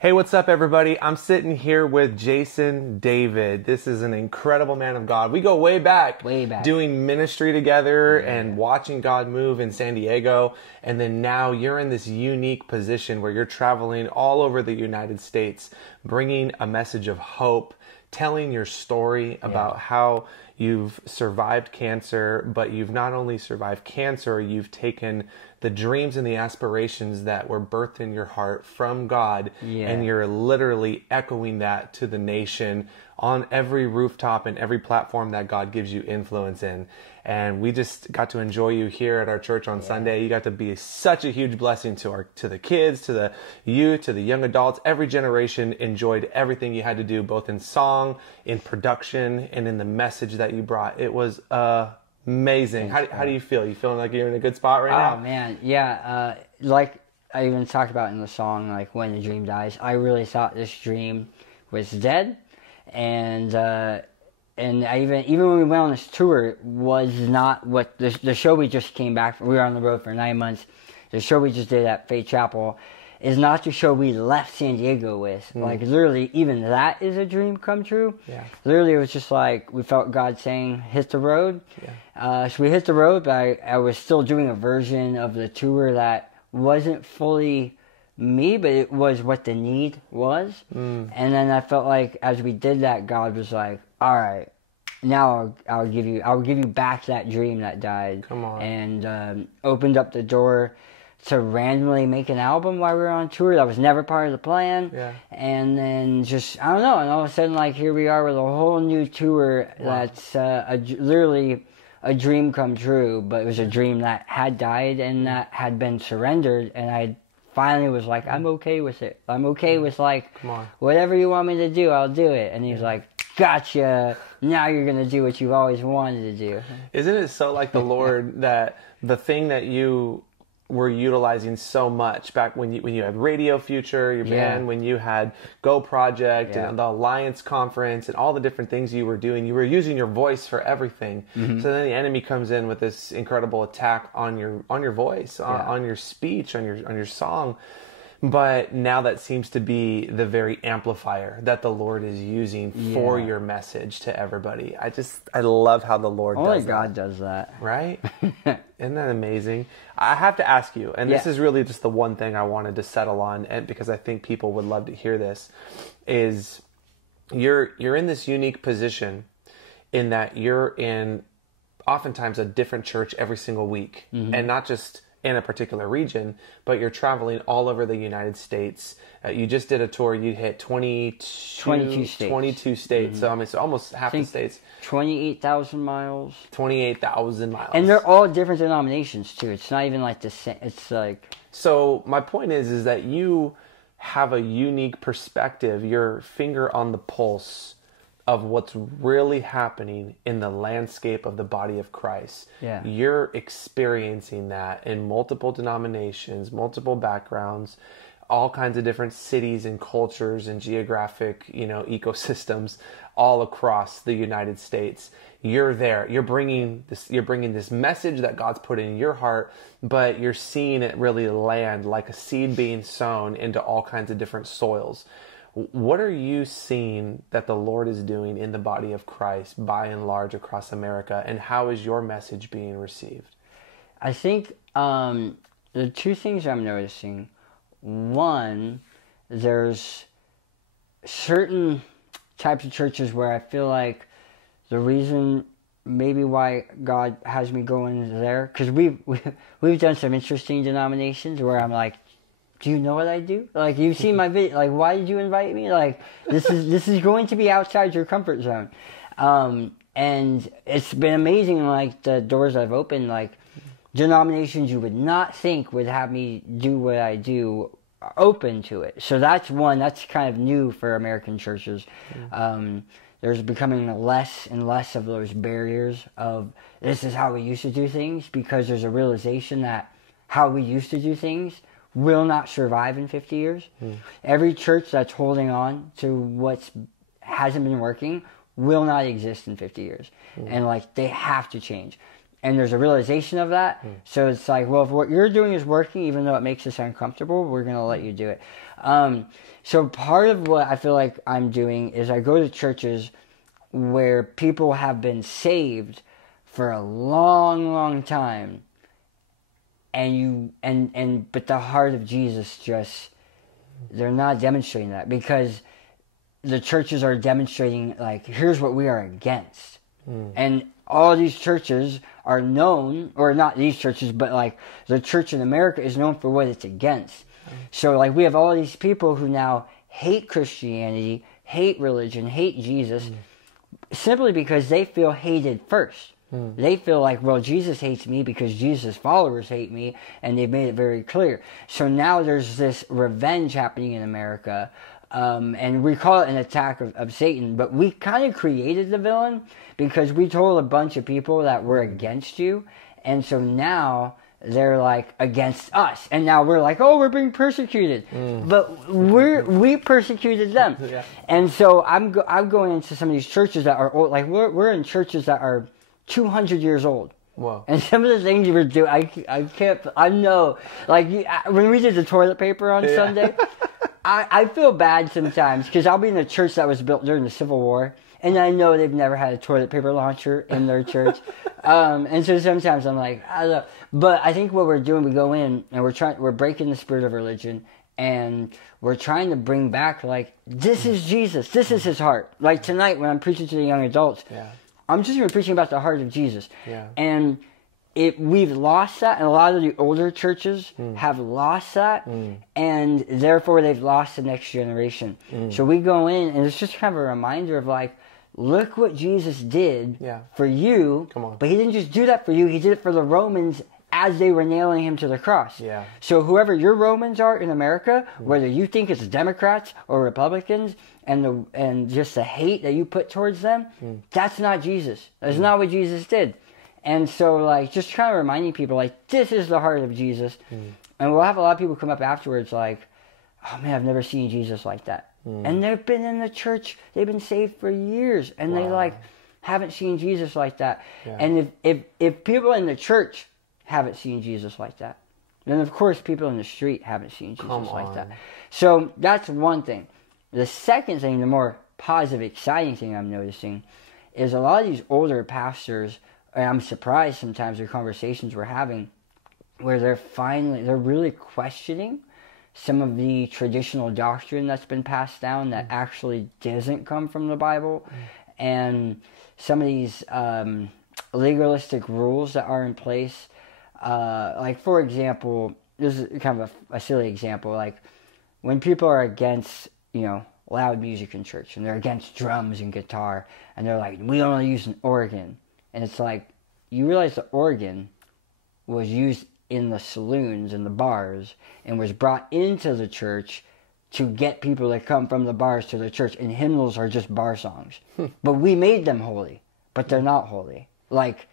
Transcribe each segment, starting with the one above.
Hey, what's up, everybody? I'm sitting here with Jason David. This is an incredible man of God. We go way back. Doing ministry together and watching God move in San Diego. And then now you're in this unique position where you're traveling all over the United States, bringing a message of hope, telling your story about how you've survived cancer, but you've not only survived cancer, you've taken the dreams and the aspirations that were birthed in your heart from God, and you're literally echoing that to the nation on every rooftop and every platform that God gives you influence in. And we just got to enjoy you here at our church on Sunday. You got to be such a huge blessing to the kids, to the youth, to the young adults. Every generation enjoyed everything you had to do, both in song, in production, and in the message that you brought. It was amazing. How do you feel? You feeling like you're in a good spot right now? Oh, man. Yeah. Like I even talked about in the song, like When the Dream Dies, I really thought this dream was dead. And I even when we went on this tour, was not what the show we just came back from. We were on the road for 9 months. The show we just did at Faith Chapel is not the show we left San Diego with. Like, literally, even that is a dream come true. Yeah. Literally, it was just like, we felt God saying, hit the road. Yeah. So we hit the road, but I was still doing a version of the tour that wasn't fully me, but it was what the need was. And then I felt like, as we did that, God was like, all right, now I'll give you back that dream that died. Come on. And opened up the door to randomly make an album while we were on tour. That was never part of the plan. Yeah. And then just, I don't know, and all of a sudden, like, here we are with a whole new tour that's literally a dream come true, but it was a dream that had died and that had been surrendered, and I finally was like, I'm okay with it. I'm okay with, like, whatever you want me to do, I'll do it. And he's like, gotcha, now you're going to do what you've always wanted to do. Isn't it so like the Lord that the thing that you were utilizing so much back when you had Radio Future, your band, when you had Go Project and the Alliance Conference and all the different things you were doing, you were using your voice for everything. So then the enemy comes in with this incredible attack on your voice, on your speech, on your song. But now that seems to be the very amplifier that the Lord is using for your message to everybody. I love how the Lord does that. Only God does that. Right? Isn't that amazing? I have to ask you, and this is really just the one thing I wanted to settle on, and because I think people would love to hear this, is you're in this unique position in that you're in oftentimes a different church every single week, and not just in a particular region, but you're traveling all over the United States. You just did a tour. You hit 22 states. So I mean, so almost half the states. 28,000 miles. 28,000 miles. And they're all different denominations too. It's not even like the same. It's like. So my point is that you have a unique perspective. Your finger on the pulse of what's really happening in the landscape of the body of Christ. Yeah. You're experiencing that in multiple denominations, multiple backgrounds, all kinds of different cities and cultures and geographic, ecosystems all across the United States. You're there. You're bringing this message that God's put in your heart, but you're seeing it really land like a seed being sown into all kinds of different soils. What are you seeing that the Lord is doing in the body of Christ by and large across America, and how is your message being received? I think the two things I'm noticing. One, there's certain types of churches where I feel like the reason maybe why God has me going there, because we've done some interesting denominations where I'm like, do you know what I do? Like, you've seen my video. Like, why did you invite me? Like, this is going to be outside your comfort zone. And it's been amazing, like, the doors I've opened, like, denominations you would not think would have me do what I do are open to it. So that's one. That's kind of new for American churches. There's becoming less and less of those barriers of this is how we used to do things, because there's a realization that how we used to do things will not survive in 50 years. Every church that's holding on to what hasn't been working will not exist in 50 years. And, like, they have to change. and there's a realization of that. So it's like, well, if what you're doing is working, even though it makes us uncomfortable, we're going to let you do it. So part of what I feel like I'm doing is I go to churches where people have been saved for a long, long time, but the heart of Jesus just, they're not demonstrating that, because the churches are demonstrating, like, here's what we are against. And all these churches are known, or not these churches, but like the church in America is known for what it's against. So like we have all these people who now hate Christianity, hate religion, hate Jesus, simply because they feel hated first. They feel like, well, Jesus hates me because Jesus' followers hate me, and they've made it very clear. So now there's this revenge happening in America, and we call it an attack of Satan, but we kind of created the villain because we told a bunch of people that we're against you, and so now they're like against us, and now we're like, oh, we're being persecuted, but we persecuted them. And so I'm going into some of these churches that are old, like we're in churches that are 200 years old. Whoa. And some of the things you were doing, I know, like when we did the toilet paper on Sunday, I feel bad sometimes because I'll be in a church that was built during the Civil War, and I know they've never had a toilet paper launcher in their church. And so sometimes I'm like, I don't know. But I think what we're doing, we go in and we're breaking the spirit of religion, and we're trying to bring back, like, this is Jesus, this is his heart. Like tonight when I'm preaching to the young adults, I'm just going to be preaching about the heart of Jesus. And we've lost that, and a lot of the older churches have lost that, and therefore they've lost the next generation. So we go in, and it's just kind of a reminder of like, look what Jesus did for you. Come on. But he didn't just do that for you, he did it for the Romans as they were nailing him to the cross. So whoever your Romans are in America, whether you think it's Democrats or Republicans, and just the hate that you put towards them, that's not Jesus. That's not what Jesus did. And so, like, just kind of reminding people, like, this is the heart of Jesus. And we'll have a lot of people come up afterwards like, oh man, I've never seen Jesus like that. And they've been in the church, they've been saved for years, and they like haven't seen Jesus like that. And if people in the church haven't seen Jesus like that, then of course people in the street haven't seen Jesus like that. So that's one thing. The second thing, the more positive, exciting thing I'm noticing, is a lot of these older pastors, and I'm surprised sometimes the conversations we're having, where they're really questioning some of the traditional doctrine that's been passed down that actually doesn't come from the Bible, and some of these legalistic rules that are in place. Like, for example, this is kind of a silly example, like when people are against, loud music in church, and they're against drums and guitar, and they're like, we only use an organ. And it's like, you realize the organ was used in the saloons and the bars and was brought into the church to get people that come from the bars to the church, and hymnals are just bar songs. But we made them holy, but they're not holy. Like,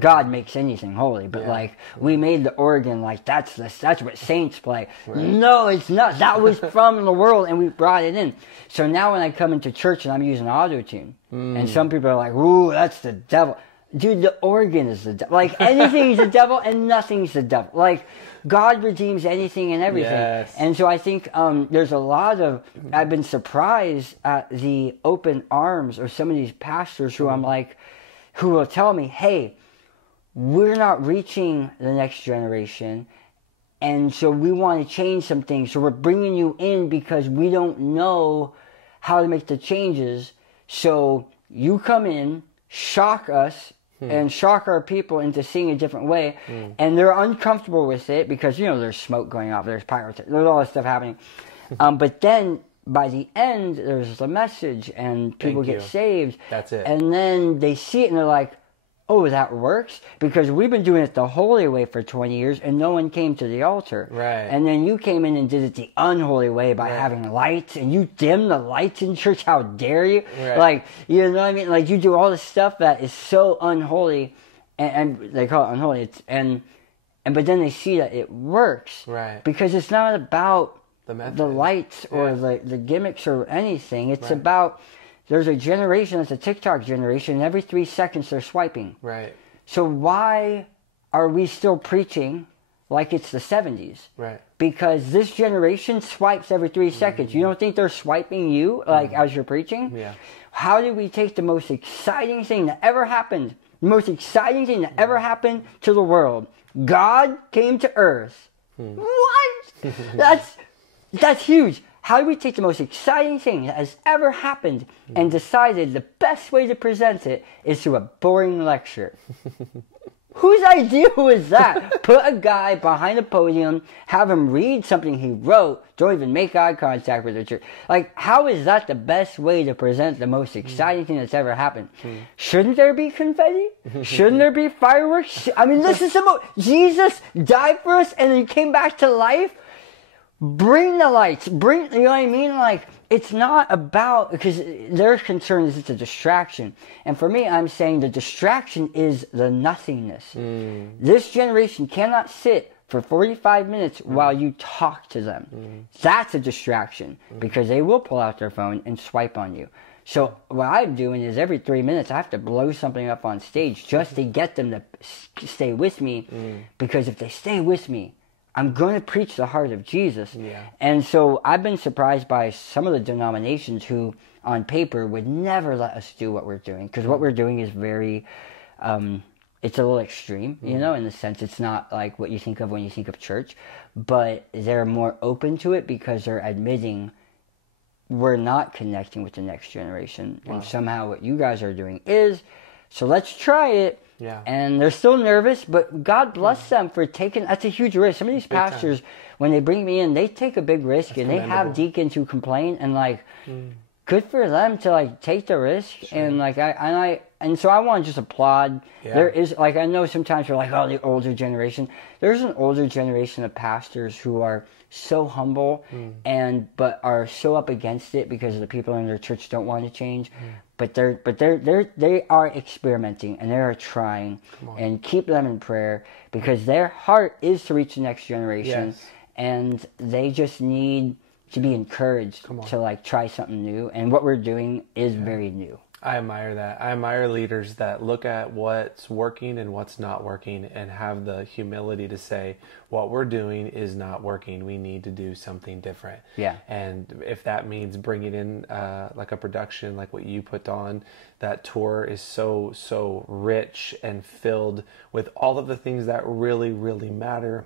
God makes anything holy, but like, we made the organ like that's what saints play. No, it's not. That was from the world, and we brought it in. So now when I come into church and I'm using auto-tune, and some people are like, ooh, that's the devil. Dude, the organ is the devil. Like, anything's the devil and nothing's the devil. Like, God redeems anything and everything. And so I think there's a lot of, I've been surprised at the open arms of some of these pastors who I'm like, who will tell me, hey, we're not reaching the next generation, and so we want to change some things. So we're bringing you in because we don't know how to make the changes. So you come in, shock us, and shock our people into seeing a different way. And they're uncomfortable with it because, there's smoke going off, there's pyrotechnics, there's all this stuff happening. But then by the end, there's the message, and people get saved. That's it. And then they see it and they're like, oh, that works? Because we've been doing it the holy way for 20 years and no one came to the altar. And then you came in and did it the unholy way by having lights, and you dim the lights in church. How dare you? Like, you know what I mean? Like, you do all this stuff that is so unholy, and they call it unholy. But then they see that it works. Because it's not about the lights or the gimmicks or anything. It's about, there's a generation, it's a TikTok generation, and every 3 seconds they're swiping. So why are we still preaching like it's the 70s? Right. Because this generation swipes every 3 seconds. You don't think they're swiping you like as you're preaching? Yeah. How do we take the most exciting thing that ever happened, the most exciting thing that ever happened to the world? God came to earth. What? That's huge. How do we take the most exciting thing that has ever happened and decided the best way to present it is through a boring lecture? Whose idea was that? Put a guy behind a podium, have him read something he wrote, don't even make eye contact with the church. Like, how is that the best way to present the most exciting thing that's ever happened? Shouldn't there be confetti? Shouldn't there be fireworks? I mean, this is Jesus died for us and then came back to life. Bring the lights. You know what I mean? Like, it's not about, because their concern is it's a distraction. And for me, I'm saying the distraction is the nothingness. This generation cannot sit for 45 minutes while you talk to them. That's a distraction, because they will pull out their phone and swipe on you. So what I'm doing is every 3 minutes I have to blow something up on stage just to get them to stay with me, because if they stay with me, I'm going to preach the heart of Jesus. Yeah. And so I've been surprised by some of the denominations who, on paper, would never let us do what we're doing. Because what we're doing is very, it's a little extreme, you know, in the sense it's not like what you think of when you think of church. But they're more open to it because they're admitting we're not connecting with the next generation. Wow. And somehow what you guys are doing is, so let's try it. Yeah. And they're still nervous, but God bless them for taking, that's a huge risk. Some of these pastors, when they bring me in, they take a big risk, and they have deacons who complain, and like, good for them to like take the risk. Sure. And like, and so I want to just applaud. Yeah. There is, like, I know sometimes we're like, oh, the older generation. There's an older generation of pastors who are so humble but are so up against it because the people in their church don't want to change. But they are experimenting, and they are trying, and keep them in prayer, because their heart is to reach the next generation. Yes. And they just need to be encouraged to like try something new, and what we're doing is very new. I admire that. I admire leaders that look at what's working and what's not working and have the humility to say, what we're doing is not working. We need to do something different. Yeah. And if that means bringing in like a production like what you put on, that tour is so rich and filled with all of the things that really, really matter.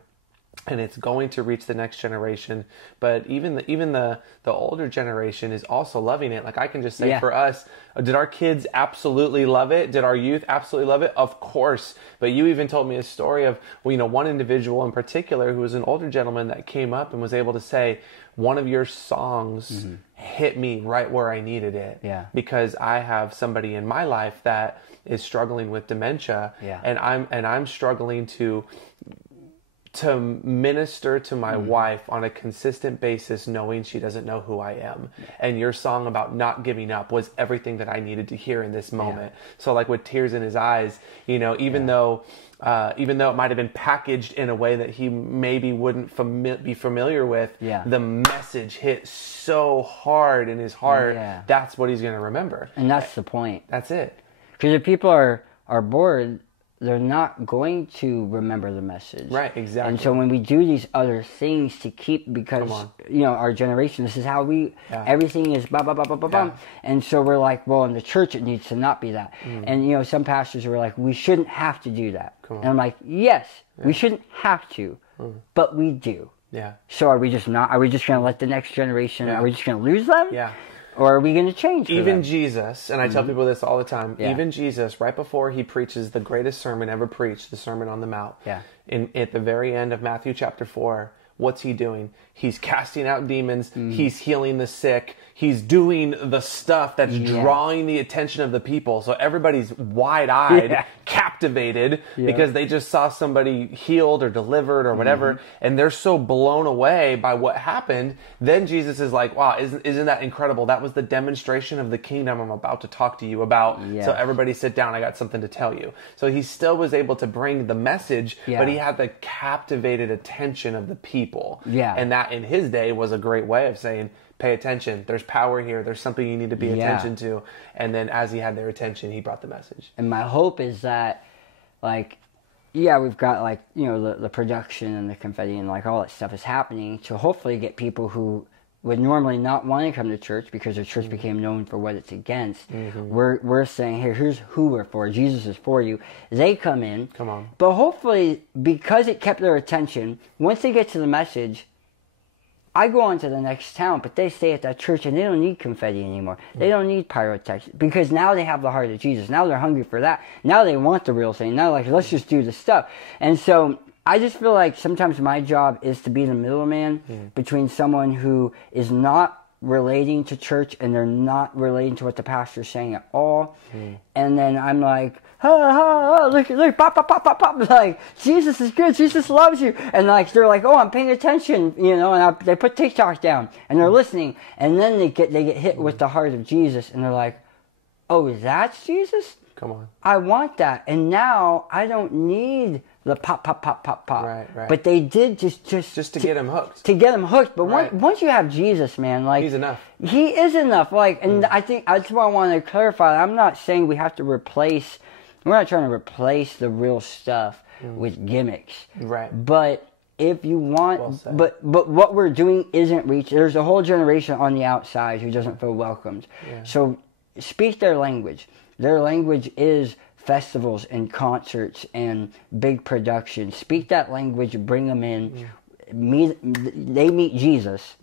And it's going to reach the next generation, but even the older generation is also loving it. Like, I can just say for us, did our kids absolutely love it? Did our youth absolutely love it? Of course. But you even told me a story of, well, you know, one individual in particular who was an older gentleman that came up and was able to say, one of your songs hit me right where I needed it. Yeah. Because I have somebody in my life that is struggling with dementia, and I'm struggling to minister to my wife on a consistent basis, knowing she doesn't know who I am. And your song about not giving up was everything that I needed to hear in this moment. So like, with tears in his eyes, you know, even though it might have been packaged in a way that he maybe wouldn't be familiar with, the message hit so hard in his heart. That's what he's going to remember. And that's the point. That's it. Because if people are bored, they're not going to remember the message. Right, exactly. And so when we do these other things to keep, because, you know, our generation, this is how we, everything is blah, blah, blah, blah, blah, blah. And so we're like, well, in the church, it needs to not be that. And, you know, some pastors were like, we shouldn't have to do that. And I'm like, yes, we shouldn't have to, but we do. Yeah. So are we just going to let the next generation, are we just going to lose them? Yeah. Or are we going to change? Even Jesus, and I tell people this all the time, even Jesus, right before he preaches the greatest sermon ever preached, the Sermon on the Mount, at the very end of Matthew chapter 4, what's he doing? He's casting out demons. He's healing the sick. He's doing the stuff that's drawing the attention of the people. So everybody's wide-eyed, captivated, because they just saw somebody healed or delivered or whatever, and they're so blown away by what happened. Then Jesus is like, wow, isn't that incredible? That was the demonstration of the kingdom I'm about to talk to you about. So everybody sit down. I got something to tell you. So he still was able to bring the message, but he had the captivated attention of the people. And that in his day was a great way of saying, pay attention. There's power here. There's something you need to be attention to. And then as he had their attention, he brought the message. And my hope is that like, yeah, we've got like, you know, the production and the confetti and like all that stuff is happening to hopefully get people who would normally not want to come to church because the church became known for what it's against. We're saying, here, here's who we're for. Jesus is for you. They come in. Come on. But hopefully, because it kept their attention, once they get to the message, I go on to the next town, but they stay at that church and they don't need confetti anymore. They don't need pyrotechnics because now they have the heart of Jesus. Now they're hungry for that. Now they want the real thing. Now, like, let's just do the stuff. And so I just feel like sometimes my job is to be the middleman between someone who is not relating to church and they're not relating to what the pastor's saying at all. And then I'm like, look, pop, pop, pop, pop, pop. Like, Jesus is good. Jesus loves you. And like, they're like, oh, I'm paying attention, you know, and they put TikTok down and they're listening. And then they get hit with the heart of Jesus and they're like, oh, that's Jesus? Come on. I want that. And now I don't need the pop, pop, pop, pop, pop. Right. But they did just to get him hooked. To get him hooked. But once you have Jesus, man, like, he's enough. He is enough. Like, and I think that's what I want to clarify. I'm not saying we have to replace. We're not trying to replace the real stuff with gimmicks. Right. But if you want, but what we're doing isn't reach. There's a whole generation on the outside who doesn't feel welcomed. Yeah. So speak their language. Their language is festivals and concerts and big productions. Speak that language, bring them in. They meet Jesus.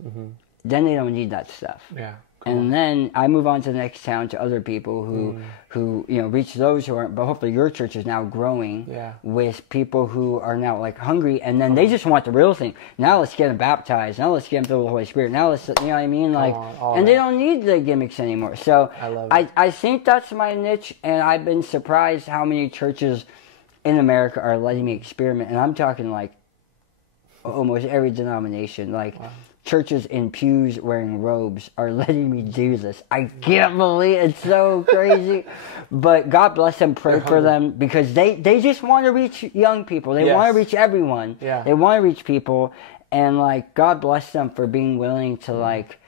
Then they don't need that stuff. Yeah. And then I move on to the next town to other people who you know, reach those who aren't. But hopefully your church is now growing with people who are now like hungry, and then they just want the real thing. Now let's get them baptized. Now let's get them filled with the Holy Spirit. Now let's, you know what I mean? Like, and they don't need the gimmicks anymore. So I think that's my niche, and I've been surprised how many churches in America are letting me experiment. And I'm talking like almost every denomination, like. Churches in pews wearing robes are letting me do this. I can't believe it. It's so crazy. But God bless them, pray for them, because they just want to reach young people. They want to reach everyone. Yeah. They want to reach people. And, like, God bless them for being willing to, like,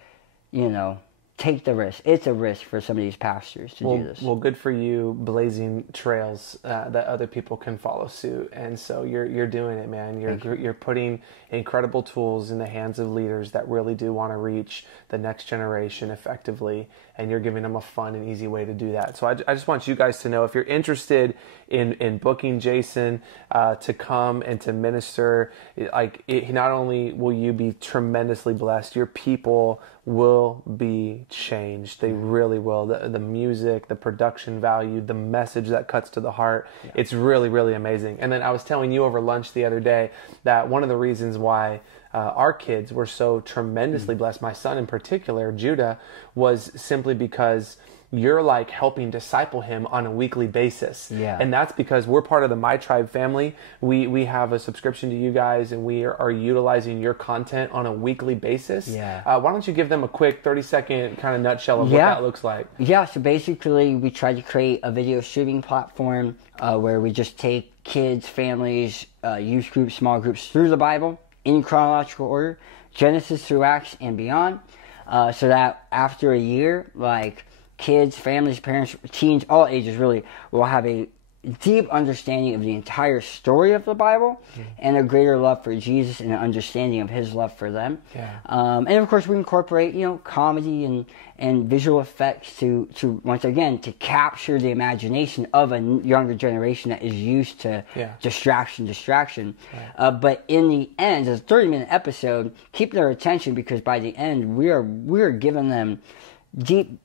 you know, take the risk. It's a risk for some of these pastors to do this. Well, good for you, blazing trails that other people can follow suit. And so you're doing it, man. You're putting incredible tools in the hands of leaders that really do want to reach the next generation effectively, and you're giving them a fun and easy way to do that. So I just want you guys to know, if you're interested in booking Jason to come and to minister, not only will you be tremendously blessed, your people will be changed. They really will. The music, the production value, the message that cuts to the heart, it's really, really amazing. And then I was telling you over lunch the other day that one of the reasons why our kids were so tremendously blessed, my son in particular, Judah, was simply because you're like helping disciple him on a weekly basis. Yeah. And that's because we're part of the My Tribe family. We have a subscription to you guys, and we are utilizing your content on a weekly basis. Yeah. Why don't you give them a quick 30-second kind of nutshell of what that looks like? Yeah, so basically we try to create a video streaming platform where we just take kids, families, youth groups, small groups through the Bible in chronological order, Genesis through Acts and beyond, so that after a year, like, kids, families, parents, teens, all ages really will have a deep understanding of the entire story of the Bible and a greater love for Jesus and an understanding of His love for them. Yeah. And of course, we incorporate, you know, comedy and visual effects to once again to capture the imagination of a younger generation that is used to distraction. Right. But in the end, as a 30-minute episode, keep their attention, because by the end we are giving them deep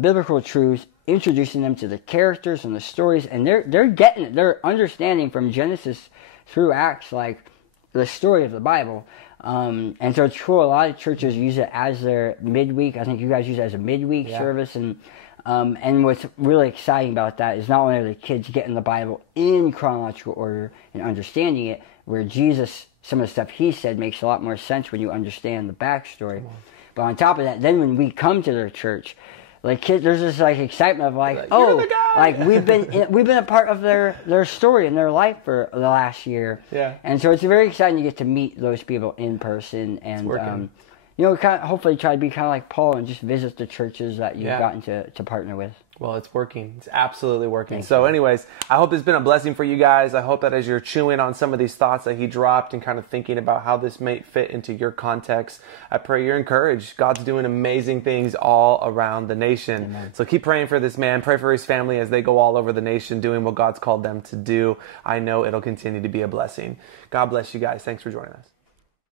biblical truths, introducing them to the characters and the stories, and they're getting it. They're understanding from Genesis through Acts, like, the story of the Bible. And so it's cool. A lot of churches use it as their midweek. I think you guys use it as a midweek service. And what's really exciting about that is not only are the kids getting the Bible in chronological order and understanding it, where Jesus, some of the stuff He said makes a lot more sense when you understand the backstory. But on top of that, then when we come to their church, like, kids, there's this like excitement of like oh, like we've been a part of their story and their life for the last year. Yeah. And so it's very exciting to get to meet those people in person, and you know, kind of hopefully try to be kind of like Paul and just visit the churches that you've gotten to partner with. Well, it's working. It's absolutely working. So anyways, I hope it's been a blessing for you guys. I hope that as you're chewing on some of these thoughts that he dropped and kind of thinking about how this may fit into your context, I pray you're encouraged. God's doing amazing things all around the nation. Amen. So keep praying for this man. Pray for his family as they go all over the nation doing what God's called them to do. I know it'll continue to be a blessing. God bless you guys. Thanks for joining us.